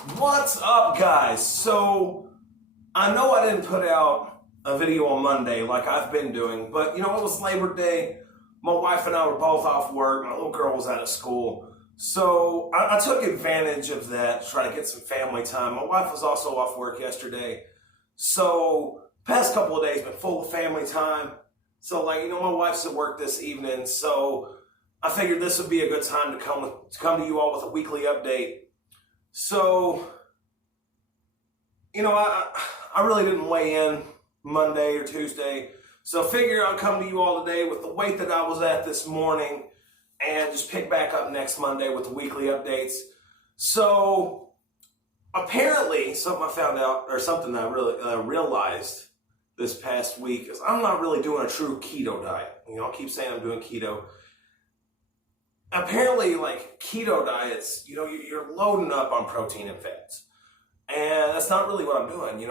What's up, guys? So, I know I didn't put out a video on Monday like I've been doing, but it was Labor Day. My wife and I were both off work. My little girl was out of school. So, I took advantage of that to try to get some family time. My wife was also off work yesterday. So, past couple of days been full of family time. So, my wife's at work this evening. So, I figured this would be a good time to come to you all with a weekly update. So, I really didn't weigh in Monday or Tuesday. So I figure I'll come to you all today with the weight that I was at this morning and just pick back up next Monday with the weekly updates. So apparently something I found out, or something that I really realized this past week, is I'm not really doing a true keto diet. I keep saying I'm doing keto. Apparently, keto diets, you're loading up on protein and fats. And that's not really what I'm doing.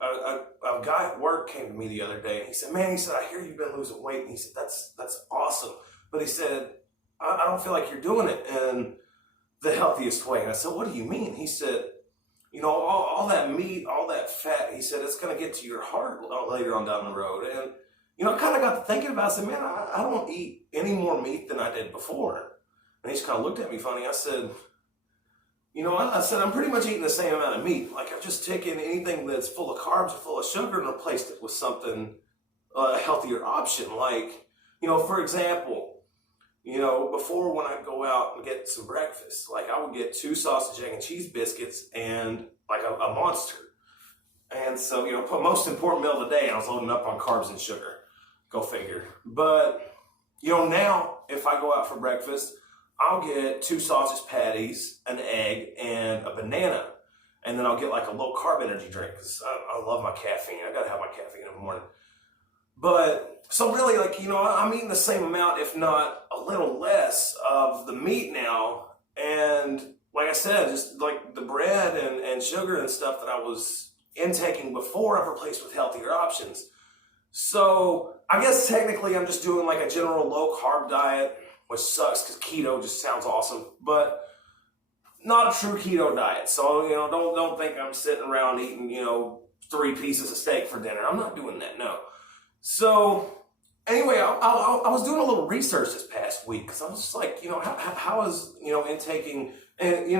A guy at work came to me the other day and he said, man, I hear you've been losing weight. And he said, that's awesome. But he said, I don't feel like you're doing it in the healthiest way. And I said, what do you mean? He said, all that meat, all that fat, he said, it's going to get to your heart later on down the road. And, I kind of got to thinking about it. I said, man, I don't eat any more meat than I did before. And he just kind of looked at me funny. I said, I said, I'm pretty much eating the same amount of meat. I've just taken anything that's full of carbs or full of sugar and replaced it with something, a healthier option. For example, before when I'd go out and get some breakfast, I would get 2 sausage, egg, and cheese biscuits and a Monster. And so, most important meal of the day, I was loading up on carbs and sugar. Go figure. But, now if I go out for breakfast, I'll get 2 sausage patties, an egg, and a banana. And then I'll get a low carb energy drink because I love my caffeine. I gotta have my caffeine in the morning. But so really, I'm eating the same amount, if not a little less, of the meat now. And like I said, just the bread and sugar and stuff that I was intaking before, I've replaced with healthier options. So I guess technically I'm just doing a general low carb diet, which sucks because keto just sounds awesome, but not a true keto diet. So, don't think I'm sitting around eating, 3 pieces of steak for dinner. I'm not doing that, no. So, anyway, I was doing a little research this past week because I was just how is, intaking, and,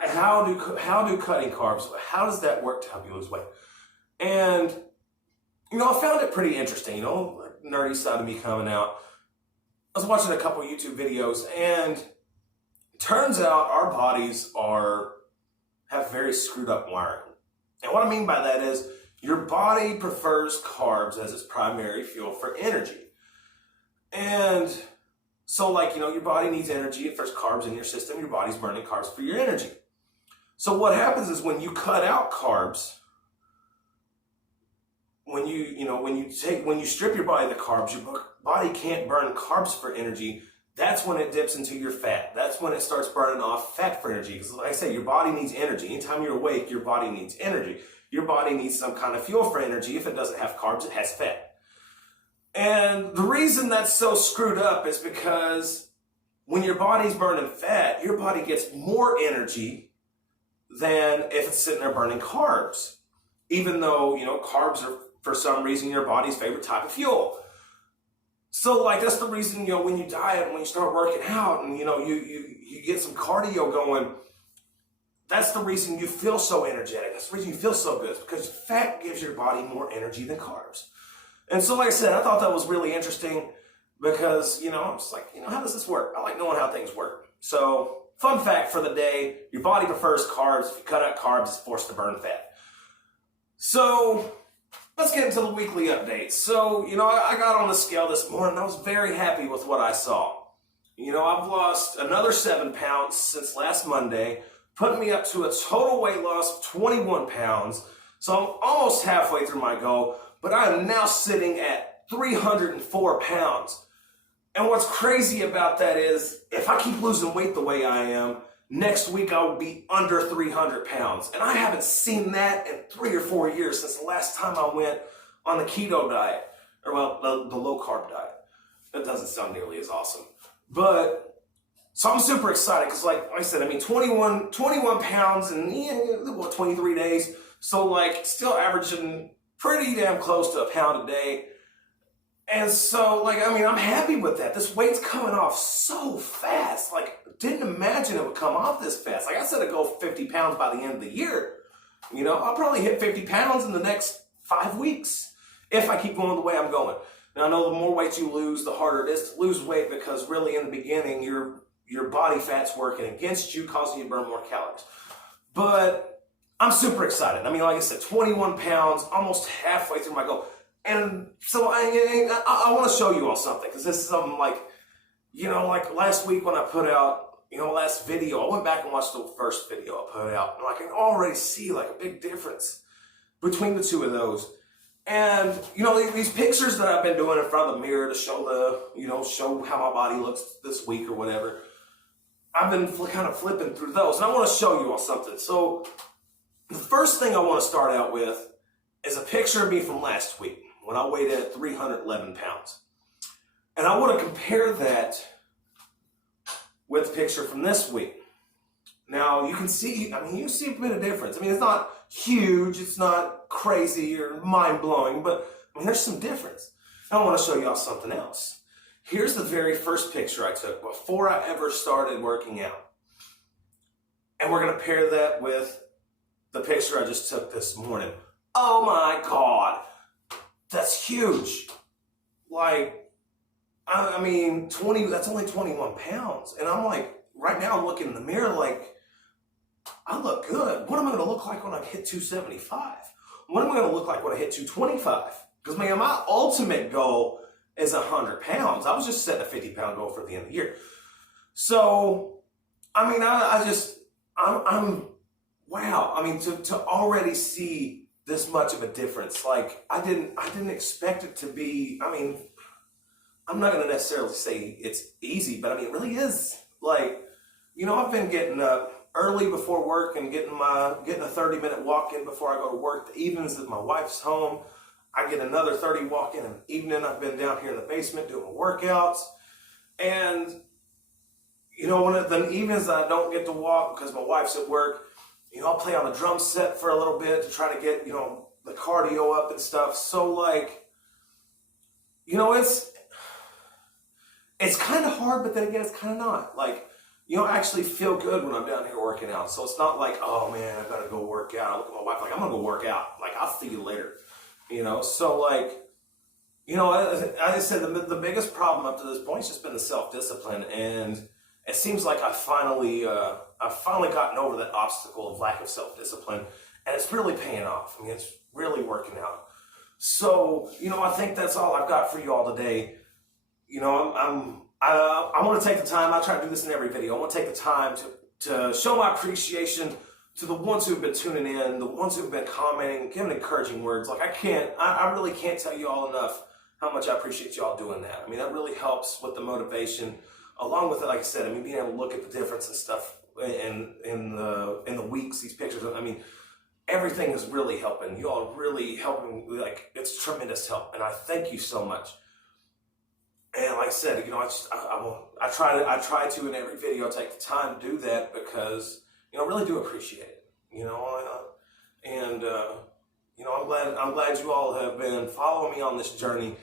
how do cutting carbs, how does that work to help you lose weight? And, I found it pretty interesting, nerdy side of me coming out. I was watching a couple YouTube videos, and it turns out our bodies have very screwed up wiring. And what I mean by that is your body prefers carbs as its primary fuel for energy. And so your body needs energy. If there's carbs in your system, your body's burning carbs for your energy. So what happens is when you cut out carbs, when you strip your body of the carbs, your body can't burn carbs for energy. That's when it dips into your fat. That's when it starts burning off fat for energy. Because like I say, your body needs energy. Anytime you're awake, your body needs energy. Your body needs some kind of fuel for energy. If it doesn't have carbs, it has fat. And the reason that's so screwed up is because when your body's burning fat, your body gets more energy than if it's sitting there burning carbs. Even though, carbs are, for some reason, your body's favorite type of fuel. So, that's the reason, when you diet, when you start working out and, you get some cardio going, that's the reason you feel so energetic. That's the reason you feel so good, because fat gives your body more energy than carbs. And so, like I said, I thought that was really interesting because, I'm just how does this work? I like knowing how things work. So, fun fact for the day, your body prefers carbs. If you cut out carbs, it's forced to burn fat. So, let's get into the weekly updates. So, I got on the scale this morning. I was very happy with what I saw. I've lost another 7 pounds since last Monday, putting me up to a total weight loss of 21 pounds. So I'm almost halfway through my goal, but I am now sitting at 304 pounds. And what's crazy about that is if I keep losing weight the way I am, next week I will be under 300 pounds. And I haven't seen that in 3 or 4 years since the last time I went on the keto diet, or the low carb diet. That doesn't sound nearly as awesome. But So I'm super excited because, like I said, I mean, 21 pounds in 23 days. So, like, still averaging pretty damn close to a pound a day. And so, like, I mean, I'm happy with that. This weight's coming off so fast. Like, didn't imagine it would come off this fast. Like I said, I'd go 50 pounds by the end of the year. You know, I'll probably hit 50 pounds in the next 5 weeks if I keep going the way I'm going. Now, I know the more weight you lose, the harder it is to lose weight because really in the beginning, your body fat's working against you, causing you to burn more calories. But I'm super excited. I mean, like I said, 21 pounds, almost halfway through my goal. And so I want to show you all something because this is something like, you know, like last week when I put out, you know, last video, I went back and watched the first video I put out, and I can already see like a big difference between the two of those. And, you know, these pictures that I've been doing in front of the mirror to show show how my body looks this week or whatever, I've been kind of flipping through those, and I want to show you all something. So the first thing I want to start out with is a picture of me from last week when I weighed in at 311 pounds. And I want to compare that with the picture from this week. Now, you can see, I mean, you see a bit of difference. I mean, it's not huge, it's not crazy or mind-blowing, but I mean, there's some difference. I want to show y'all something else. Here's the very first picture I took before I ever started working out. And we're going to pair that with the picture I just took this morning. Oh my God, that's huge. Like, I mean, that's only 21 pounds. And I'm like, right now I'm looking in the mirror like, I look good. What am I going to look like when I hit 275? What am I going to look like when I hit 225? Because, man, my ultimate goal is 100 pounds. I was just setting a 50-pound goal for the end of the year. So, I mean, I'm wow. I mean, to already see this much of a difference, like, I didn't expect it to be, I mean, I'm not going to necessarily say it's easy, but I mean, it really is. Like, you know, I've been getting up early before work and getting a 30-minute walk in before I go to work. The evenings that my wife's home, I get another 30 walk in an evening. I've been down here in the basement doing workouts. And, you know, when the evenings that I don't get to walk because my wife's at work, you know, I'll play on the drum set for a little bit to try to get, you know, the cardio up and stuff. So, like, you know, it's kind of hard, but then again, it's kind of not. Like, you know, I actually feel good when I'm down here working out. So it's not like, oh man, I gotta go work out. I look at my wife like, I'm gonna go work out. Like, I'll see you later. You know, so like, you know, as I said, the biggest problem up to this point has just been the self-discipline. And it seems like I've finally gotten over that obstacle of lack of self-discipline. And it's really paying off. I mean, it's really working out. So, you know, I think that's all I've got for you all today. You know, I want to take the time. I try to do this in every video. I want to take the time to show my appreciation to the ones who've been tuning in, the ones who've been commenting, giving encouraging words. Like, I really can't tell you all enough how much I appreciate y'all doing that. I mean, that really helps with the motivation. Along with it, like I said, I mean, being able to look at the difference and stuff in the weeks, these pictures. I mean, everything is really helping. You all are really helping. Like, it's tremendous help, and I thank you so much. And like I said, you know, I try to in every video take the time to do that because, you know, I really do appreciate it. You know, you know, I'm glad you all have been following me on this journey,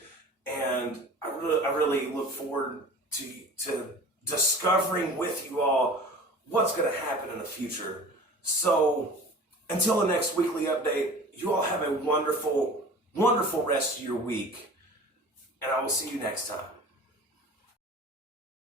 and I really look forward to discovering with you all what's going to happen in the future. So until the next weekly update, you all have a wonderful, wonderful rest of your week, and I will see you next time.